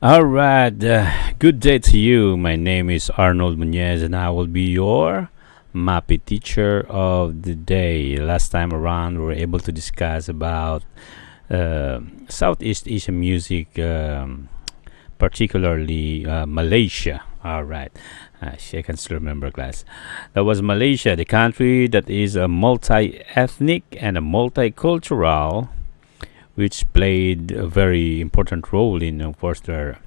All right. Good day to you. My name is Arnold Munez, and I will be your MAPEH teacher of the day. Last time around, we were able to discuss about uh, Southeast Asian music, particularly Malaysia. All right. I can still remember, class. That was Malaysia, the country that is a multi ethnic and a multicultural, which played a very important role in, of course, their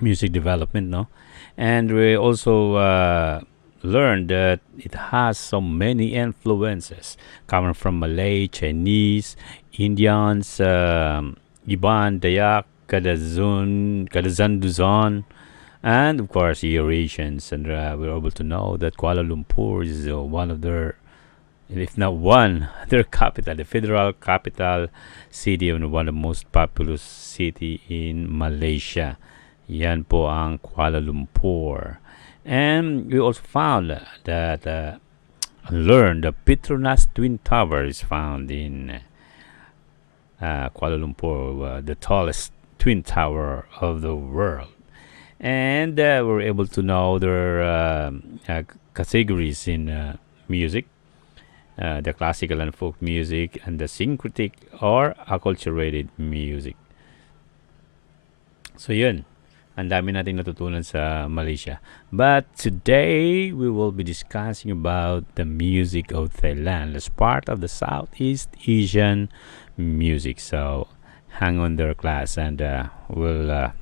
music development, no? And we also learned that it has so many influences coming from Malay, Chinese, Indians, Iban, Dayak, Kadazan Duzon, and of course Eurasians. And we're able to know that Kuala Lumpur is one of their, if not one, their capital, the federal capital city, and one of the most populous city in Malaysia. Yan po ang Kuala Lumpur. And we also found that, learned the Petronas Twin Tower is found in Kuala Lumpur, the tallest twin tower of the world. And we're able to know their categories in music, the classical and folk music, and the syncretic or acculturated music. So yun, ang dami nating natutunan sa Malaysia. But today, we will be discussing about the music of Thailand as part of the Southeast Asian music. So hang on there, class, and we'll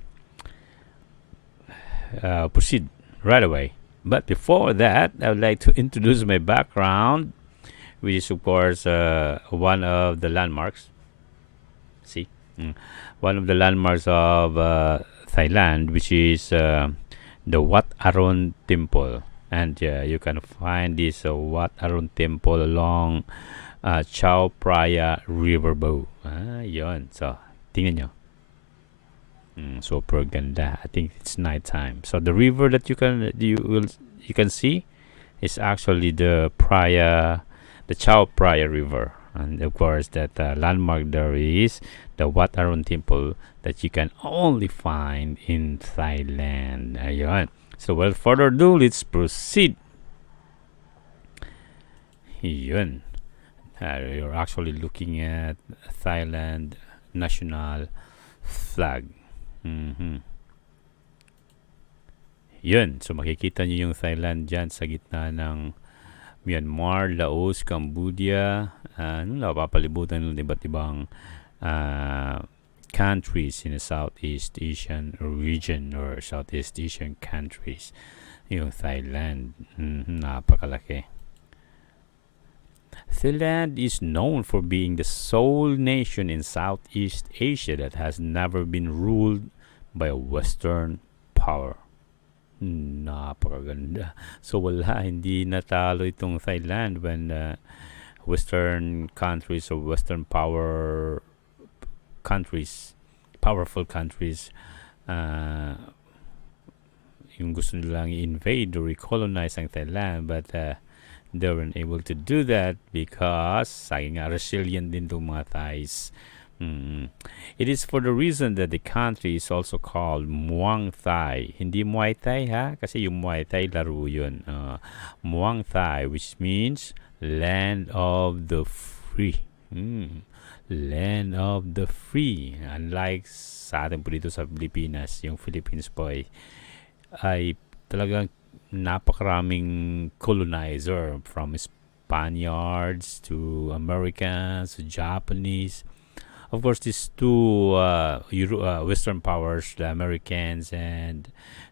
proceed right away. But before that, I would like to introduce my background, which is, of course, one of the landmarks. See? One of the landmarks of Thailand, which is the Wat Arun Temple. And you can find this Wat Arun Temple along Chao Phraya Riverboat. Yon. So, tingnan nyo. Super ganda. I think it's nighttime. So the river that you can see is actually the Chao Phraya River, and of course that landmark there is the Wat Arun Temple that you can only find in Thailand. Ayun. So without further ado, let's proceed. Yun. You're actually looking at Thailand national flag. Mhm. Yun. So makikita niyo yung Thailand dyan sa gitna ng Myanmar, Laos, Cambodia, napapalibutan ng iba't ibang uh, countries in the Southeast Asian region or Southeast Asian countries. Yung Thailand, napakalaki. Thailand is known for being the sole nation in Southeast Asia that has never been ruled by a Western power. Napakaganda. So wala, hindi natalo itong Thailand when Western countries or Western powerful countries, uh, yung gusto nilang i-invade or i-colonize ang Thailand, but they weren't able to do that because saging nga resilient din itong mga Thais. It is for the reason that the country is also called Muang Thai. Hindi Muay Thai ha, kasi yung Muay Thai laro yun. Muang Thai, which means land of the free. Land of the free. Unlike sa atin po dito sa Pilipinas, yung Philippines po ay talagang napakaraming colonizer from Spaniards to Americans to Japanese. Of course, these two Western powers, the Americans and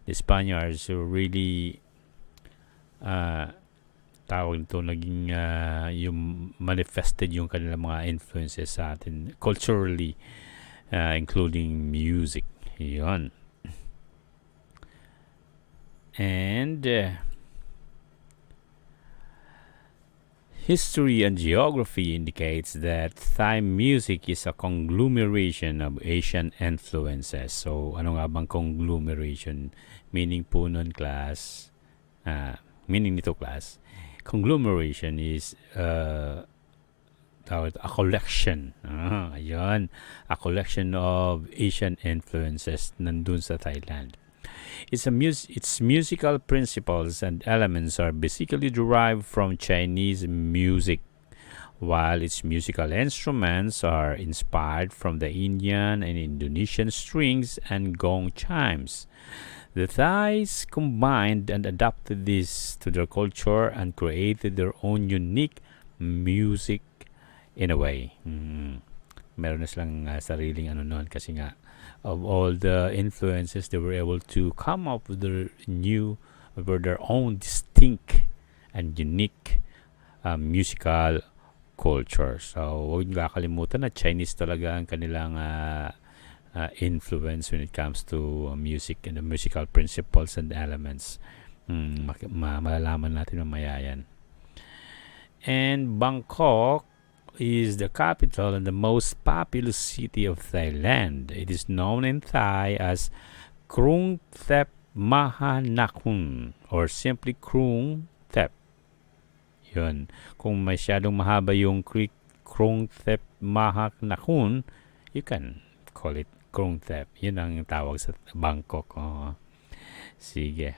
the Spaniards, who really tawag nito, naging yung manifested yung kanilang mga influences sa atin culturally, including music. Yun. And history and geography indicates that Thai music is a conglomeration of Asian influences. So, ano nga bang conglomeration? Meaning po nun, class, meaning nito, class, conglomeration is tawag, a collection. Ayun. A collection of Asian influences nandun sa Thailand. Its musical principles and elements are basically derived from Chinese music, while its musical instruments are inspired from the Indian and Indonesian strings and gong chimes. The Thais combined and adapted this to their culture and created their own unique music in a way. Meron na silang sariling ano noon kasi nga of all the influences they were able to come up with their own distinct and unique musical culture. So, huwag niyo kakalimutan na Chinese talaga ang kanilang influence when it comes to music and the musical principles and elements. Malalaman natin mamaya yan. And Bangkok is the capital and the most populous city of Thailand. It is known in Thai as Khruang Thep Mahanakhon or simply Khruang Thep. Yun. Kung masyadong mahaba yung Khruang Thep Mahanakhon, you can call it Khruang Thep. Yun ang tawag sa Bangkok. Sige.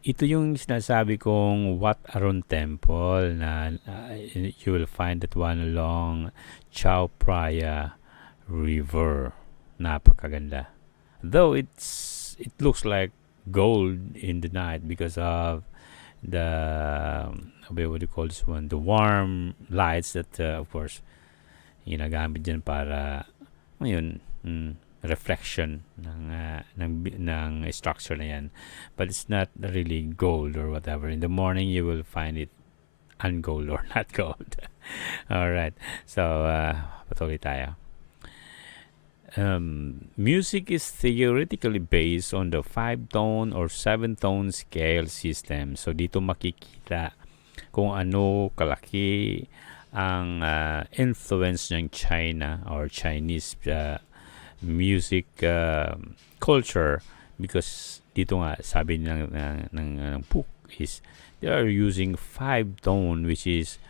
Ito yung sinasabi kong Wat Arun Temple na you will find that one along Chao Phraya River. Napakaganda. Though it looks like gold in the night because of the what do you call this one? The warm lights that of course ginagamit dyan para ngayon reflection ng structure na yan, but it's not really gold or whatever. In the morning you will find it ungold or not gold. All right, so patuloy tayo. Music is theoretically based on the 5-tone or 7-tone scale system. So dito makikita kung ano kalaki ang influence ng China or Chinese music culture, because dito nga sabi ng book is they are using 5-tone, which is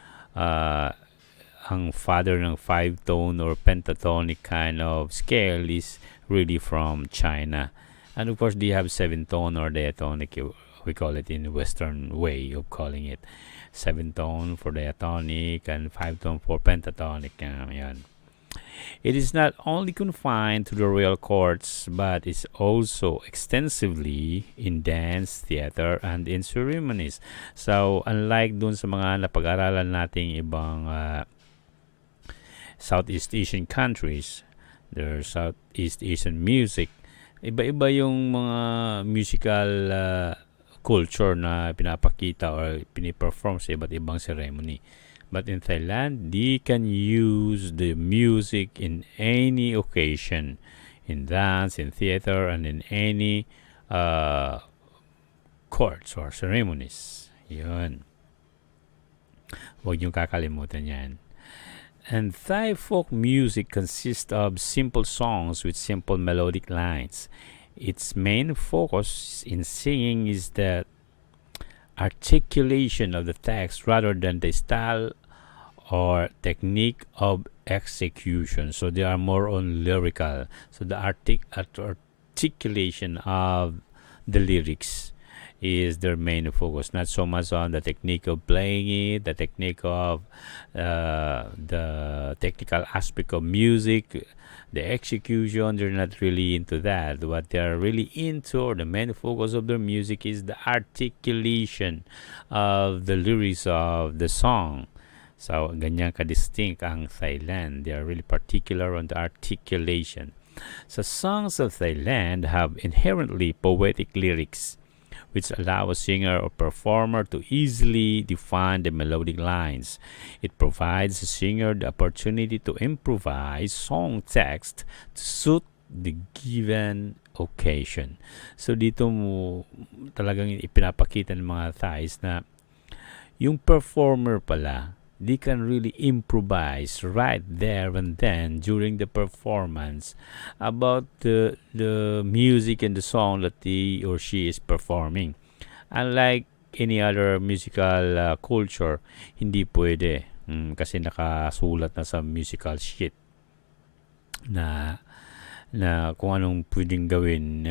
ang father ng 5-tone or pentatonic kind of scale is really from China. And of course they have 7-tone or diatonic, we call it in the Western way of calling it. 7-tone for diatonic and 5-tone for pentatonic. Yan. It is not only confined to the royal courts, but is also extensively in dance, theater, and in ceremonies. So, unlike dun sa mga napag-aralan nating ibang Southeast Asian countries, their Southeast Asian music, iba-iba yung mga musical culture na pinapakita or piniperform sa iba't ibang ceremony. But in Thailand, they can use the music in any occasion, in dance, in theater, and in any courts or ceremonies. Yun. Huwag niyong kakalimutan yan. And Thai folk music consists of simple songs with simple melodic lines. Its main focus in singing is the articulation of the text rather than the style or technique of execution. So they are more on lyrical. So the articulation of the lyrics is their main focus, not so much on the technique of playing it, the technique of the technical aspect of music, the execution. They're not really into that. What they're really into, or the main focus of their music, is the articulation of the lyrics of the song. So, ganyan ka-distinct ang Thailand. They are really particular on the articulation. So, songs of Thailand have inherently poetic lyrics, which allow a singer or performer to easily define the melodic lines. It provides the singer the opportunity to improvise song text to suit the given occasion. So, dito mo talagang ipinapakita ng mga Thais na yung performer pala, they can really improvise right there and then during the performance about the music and the song that he or she is performing. Unlike any other musical culture, hindi pwede. Kasi nakasulat na sa musical sheet na kung anong pwedeng gawin.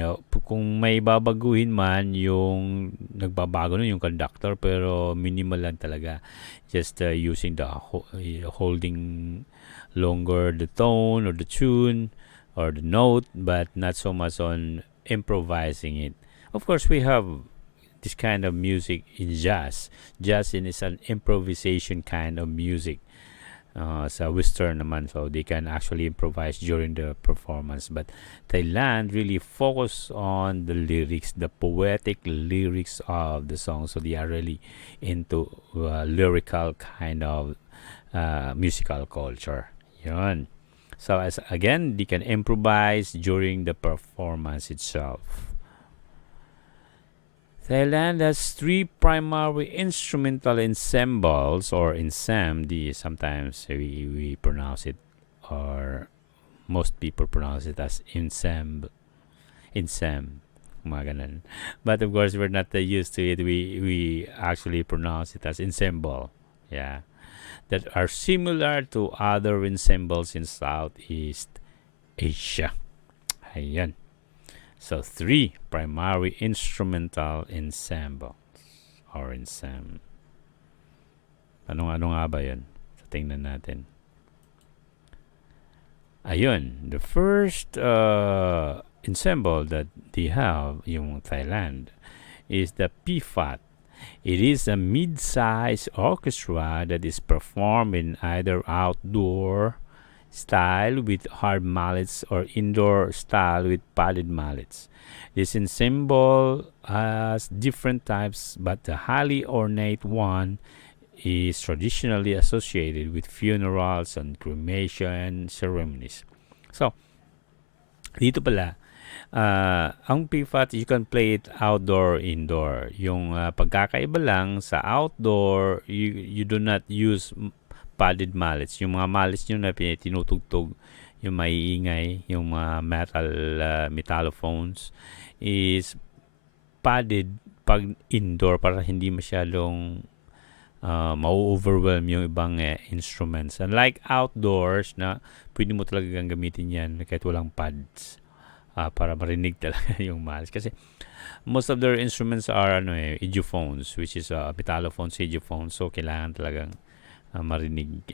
Kung may babaguhin man, yung nagbabago nun yung conductor, pero minimal lang talaga. Just using the holding longer the tone or the tune or the note, but not so much on improvising it. Of course, we have this kind of music in jazz. Jazz is an improvisation kind of music. Sa Western naman, so they can actually improvise during the performance. But Thailand really focus on the lyrics, the poetic lyrics of the song. So they are really into lyrical kind of musical culture. Yun. So as again, they can improvise during the performance itself. Thailand has three primary instrumental ensembles, or ensemble. Sometimes we pronounce it, or most people pronounce it as ensemble. Mga ganun. But of course, we're not used to it. We actually pronounce it as ensemble. Yeah. That are similar to other ensembles in Southeast Asia. Ayan. So, three primary instrumental ensembles or ensemble. Ano nga ba yun? So, tingnan natin. Ayun. The first ensemble that they have, yung Thailand, is the Piphat. It is a mid-sized orchestra that is performed in either outdoor style with hard mallets or indoor style with padded mallets. This ensemble has different types, but the highly ornate one is traditionally associated with funerals and cremation ceremonies. So, dito pala, ang Piphat, you can play it outdoor, indoor. Yung pagkakaiba lang, sa outdoor, you do not use padded mallets. Yung mga mallets nyo na tinutugtog, yung maiingay, yung mga metallophones, is padded pag indoor para hindi masyadong ma-overwhelm yung ibang instruments. Unlike outdoors na pwede mo talagang gamitin yan kahit walang pads para marinig talaga yung mallets. Kasi most of their instruments are idiophones, which is metallophones, idiophones. So, kailangan talagang marinig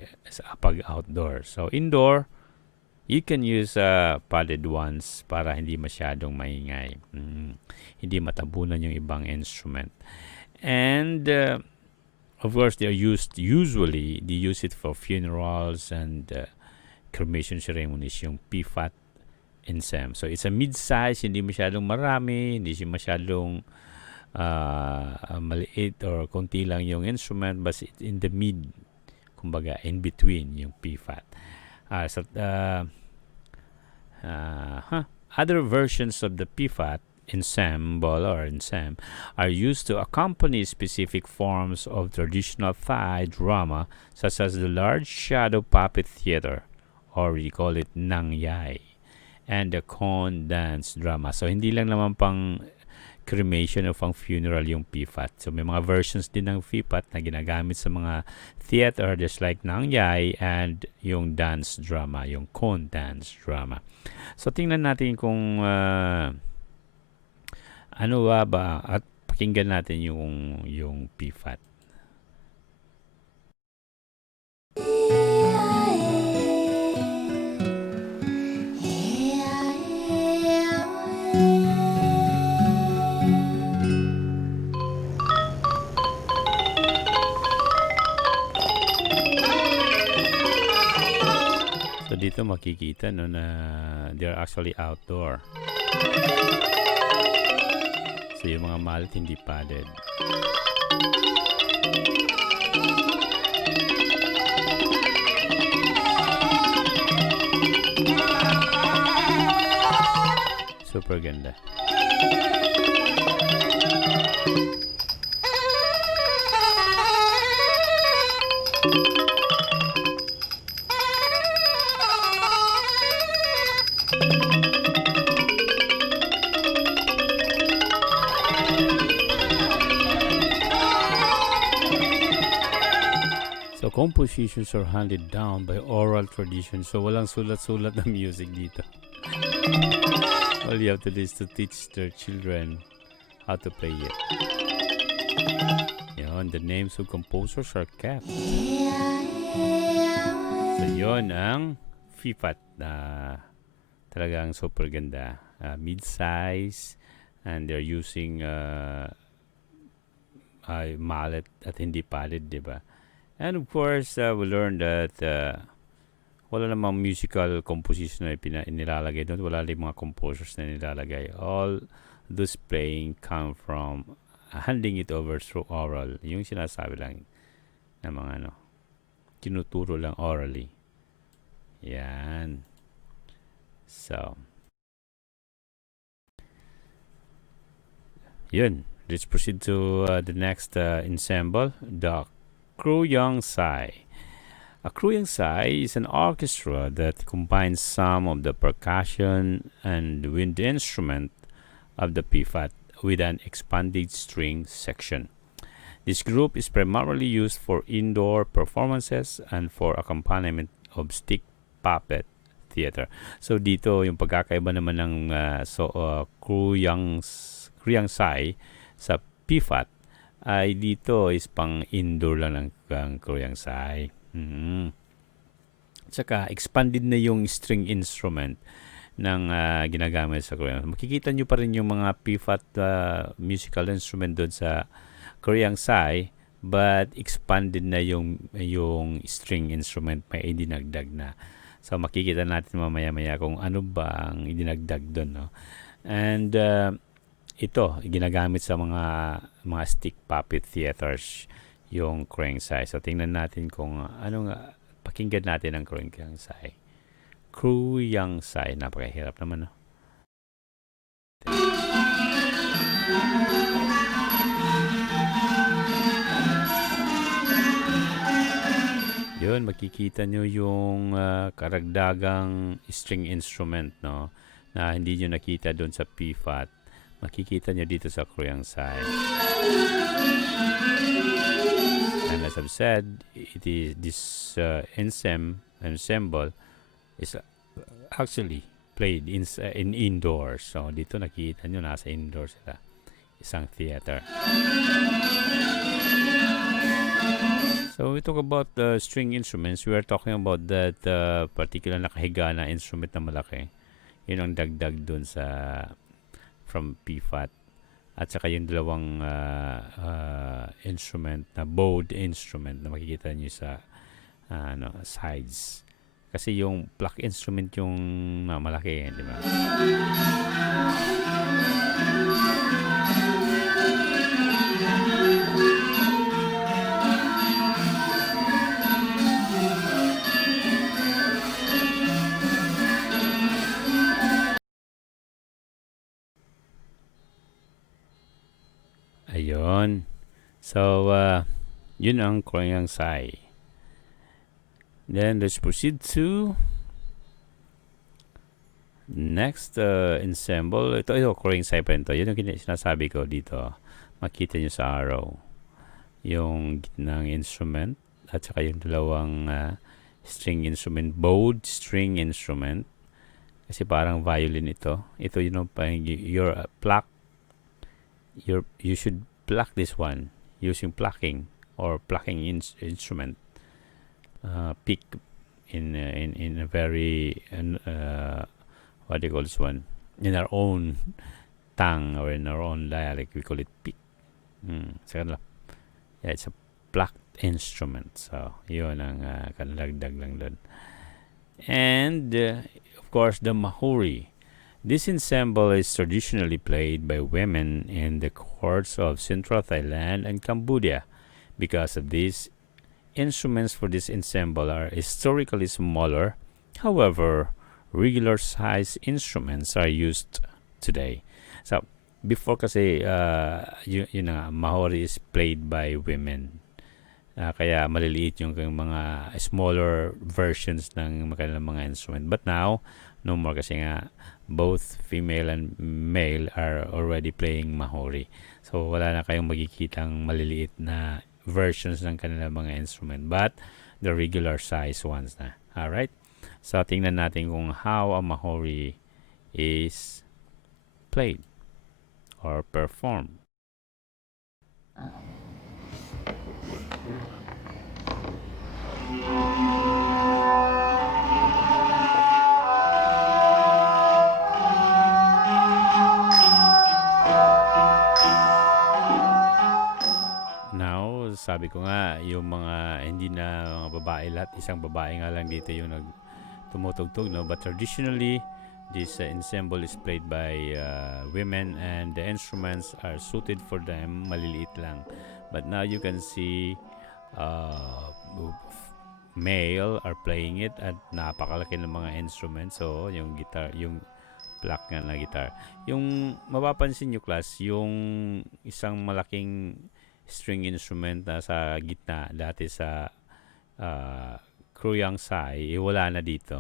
pag outdoor. So, indoor, you can use padded ones para hindi masyadong maingay. Hindi matabunan yung ibang instrument. And, of course, they use it for funerals and cremation ceremonies, yung Piphat ensemble. So, it's a mid-size, hindi masyadong marami, hindi siya masyadong maliit or konti lang yung instrument, but it's in the mid, kumbaga, in between yung Piphat. Other versions of the Piphat ensemble are used to accompany specific forms of traditional Thai drama, such as the large shadow puppet theater, or we call it Nang Yai, and the Khon dance drama. So, hindi lang naman pang cremation o pang funeral yung Piphat. So, may mga versions din ng Piphat na ginagamit sa mga theater, just like Nang Yai and yung dance drama, yung Khon dance drama. So, tingnan natin kung ano ba at pakinggan natin yung Piphat. So dito makikita na they're actually outdoor. So yung mga mallet hindi padded. Super ganda. compositions are handed down by oral tradition. So walang sulat-sulat na music dito. All you have to do is to teach their children how to play it. Yun, the names of composers are kept. So yun ang Piphat na talagang super ganda. Mid-size, and they're using mallet at hindi palid, di ba? And of course, we learned that wala namang musical composition na nilalagay doon. Wala rin mga composers na nilalagay. All those playing come from handing it over through oral. Yung sinasabi lang na mga tinuturo lang orally. Yan. So, yun. Let's proceed to the next ensemble, the Khruang. A Khruang is an orchestra that combines some of the percussion and wind instrument of the Piphat with an expanded string section. This group is primarily used for indoor performances and for accompaniment of stick puppet theater. So dito yung pagkakaiba naman ng Khruang sa Piphat ay dito is pang indoor lang ng Khruang. Tsaka expanded na yung string instrument ng ginagamit sa Khruang. Makikita nyo pa rin yung mga Piphat musical instrument doon sa Khruang, but expanded na yung string instrument, may idinagdag na. So makikita natin mamaya-maya kung ano ba ang idinagdag doon, no? And ito ginagamit sa mga stick puppet theaters yung Khruang. So tingnan natin kung pakinggan natin ang Khruang. Khruang, napakahirap naman, no? Yun, makikita nyo yung karagdagang string instrument, no, na hindi nyo nakita doon sa Piphat. Makikita nyo dito sa Khruang. And as I've said, this ensemble is actually played in indoors. So dito nakita nyo, nasa indoors sila, isang theater. So we talk about the string instruments. We are talking about that particular nakahiga na instrument na malaki. Yun ang dagdag dun from Piphat. At saka yung dalawang instrument na bowed instrument na makikita nyo sa sides. Kasi yung pluck instrument yung malaki, di ba? Ayun. So, yun ang Khruang. Then, let's proceed to next ensemble. Ito Khruang pa rin to. Yun ang sinasabi ko dito. Makita nyo sa arrow. Yung gitnang instrument at saka yung dalawang string instrument. Bowed string instrument. Kasi parang violin ito. Ito yun your pluck. You should pluck this one using plucking or plucking instrument. Pick in a very what do you call this one? In our own tongue or in our own dialect, we call it pick. Yeah, it's a plucked instrument. So yun ang kanalagdag lang doon. And of course the Mahori. This ensemble is traditionally played by women in the courts of central Thailand and Cambodia. Because of this, instruments for this ensemble are historically smaller. However, regular size instruments are used today. So, before kasi, Mahori is played by women. Kaya maliliit yung mga smaller versions ng mga instrument. But now, no more kasi nga both female and male are already playing Mahori. So wala na kayong magkikitang maliliit na versions ng kanilang mga instrument. But the regular size ones na. Alright? So, tingnan natin kung how a Mahori is played or performed. Now, sabi ko nga, yung mga hindi na mga babae lahat, isang babae nga lang dito yung tumutugtog, no? But traditionally, this ensemble is played by women and the instruments are suited for them, maliliit lang. But now you can see male are playing it at napakalaki ng mga instruments. So, yung guitar, yung black nga na guitar. Yung mapapansin nyo, class, yung isang malaking string instrument na sa gitna dati sa Khruang wala na dito.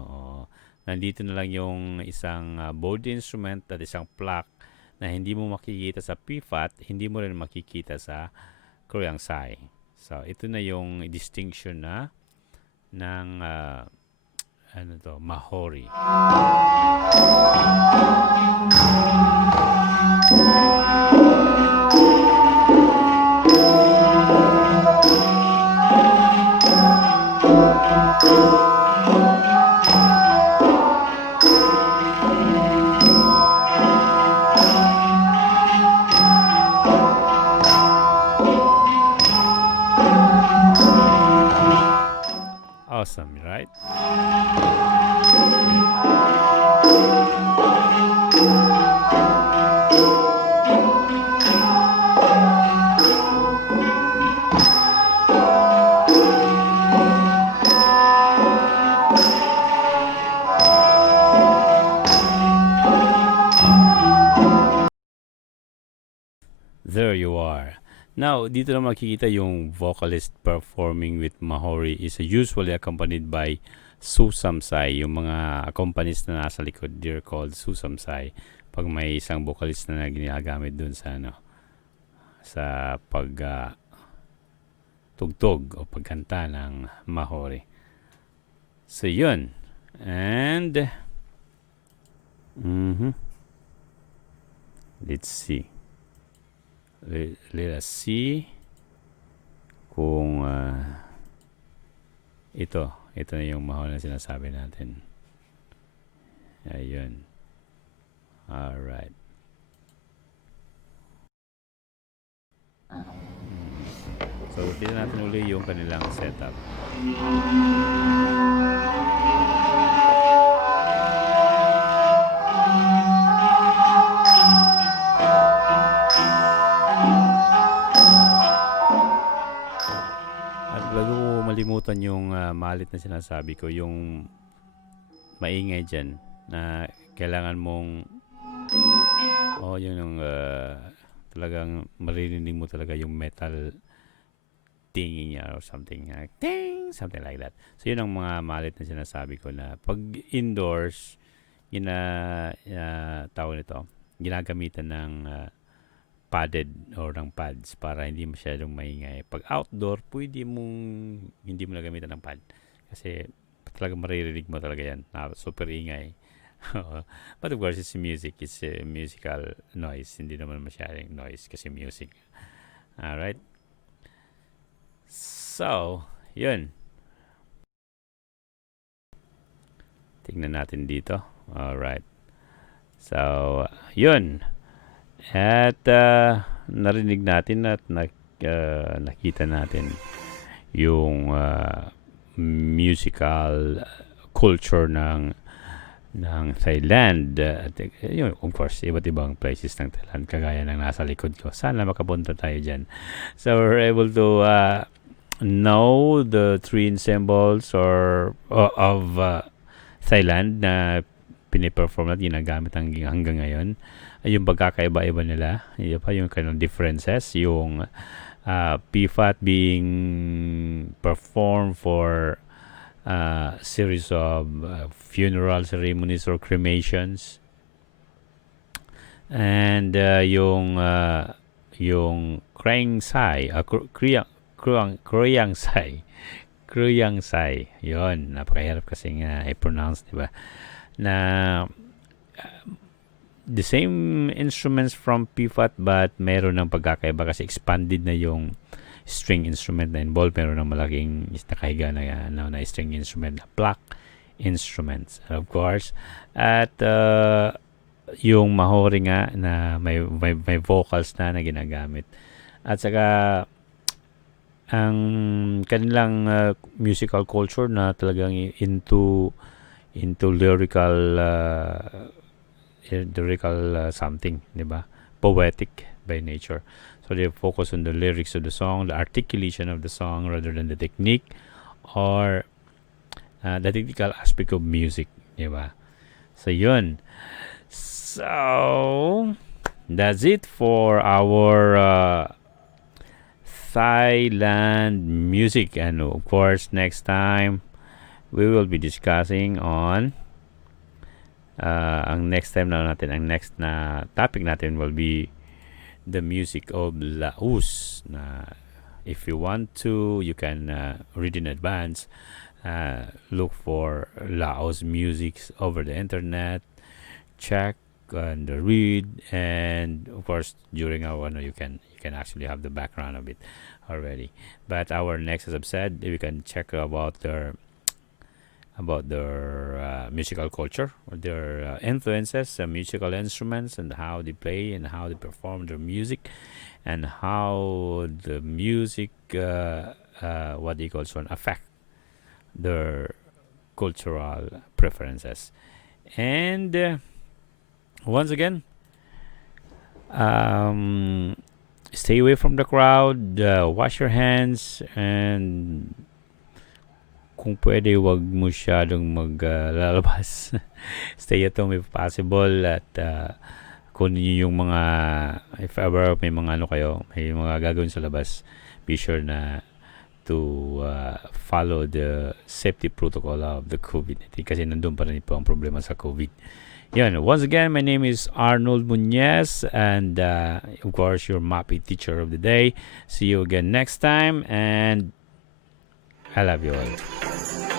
Nandito na lang yung isang bowed instrument at isang plaque na hindi mo makikita sa Piphat, hindi mo rin makikita sa Khruang. So, ito na yung distinction na ng Mahori. Awesome, right? There you are. Now, dito na makikita yung vocalist performing with Mahori is usually accompanied by susamsay. Yung mga accompanist na nasa likod, they're called susamsay. Pag may isang vocalist na ginagamit dun sa pag tugtog o pagkanta ng Mahori. So, yun. And let's see. Let us see kung ito na yung Mahori na sinasabi natin. Ayun. Alright. So, tignan natin uli yung kanilang setup. Malimutan yung malit na sinasabi ko, yung maingay dyan na kailangan mong yung talagang maririnig mo talaga yung metal tinging niya or something ting, something like that. So yun ang mga malit na sinasabi ko na pag indoors tawag nito, ginagamitan ng padded or ng pads para hindi masyadong maingay. Pag outdoor, pwede mong hindi mo na gamitan ng pad. Kasi talaga maririnig mo talaga yan. Super ingay. But of course, it's music. It's a musical noise. Hindi naman masyadong noise kasi music. Alright? So, yun. Tingnan natin dito. Alright. So, yun. At narinig natin at nakita natin yung musical culture ng Thailand. Of course, iba't ibang places ng Thailand kagaya ng nasa likod ko. Sana makapunta tayo dyan. So, we're able to know the three ensembles of Thailand na piniperform at ginagamit hanggang ngayon. Yung pagkakaiba-iba nila, yun pa yung kind of differences, yung Piphat being performed for series of funeral ceremonies or cremations, and yung Khruang Khruang Sai. Yun, napakahirap kasi nga i-pronounce, di ba? Na the same instruments from Piphat but meron ng pagkakaiba kasi expanded na yung string instrument na involved. Meron ng malaking nakahiga na string instrument na pluck instruments, of course. At yung Mahori nga na may vocals na ginagamit. At saka ang kanilang musical culture na talagang into lyrical something, di ba? Poetic by nature. So they focus on the lyrics of the song, the articulation of the song rather than the technique or the technical aspect of music, di ba? So yun. So that's it for our Thailand music, and of course next time we will be discussing on ang next na topic natin will be the music of Laos. If you want to, you can read in advance, look for Laos music over the internet, check and read, and of course during our you can actually have the background of it already. But our next, as I've said, we can check about their musical culture, their influences, musical instruments, and how they play and how they perform their music, and how the music what they call affect their cultural preferences. And once again, stay away from the crowd, wash your hands, and kung pwede, wag masyadong maglalabas. Stay at home if possible. At kung yung mga, if ever may mga may mga gagawin sa labas, be sure na to follow the safety protocol of the COVID-19 kasi nandun pa rin po ang problema sa COVID. Yan. Once again, my name is Arnold Muñez, and of course, your MAPEH teacher of the day. See you again next time, and I love you all.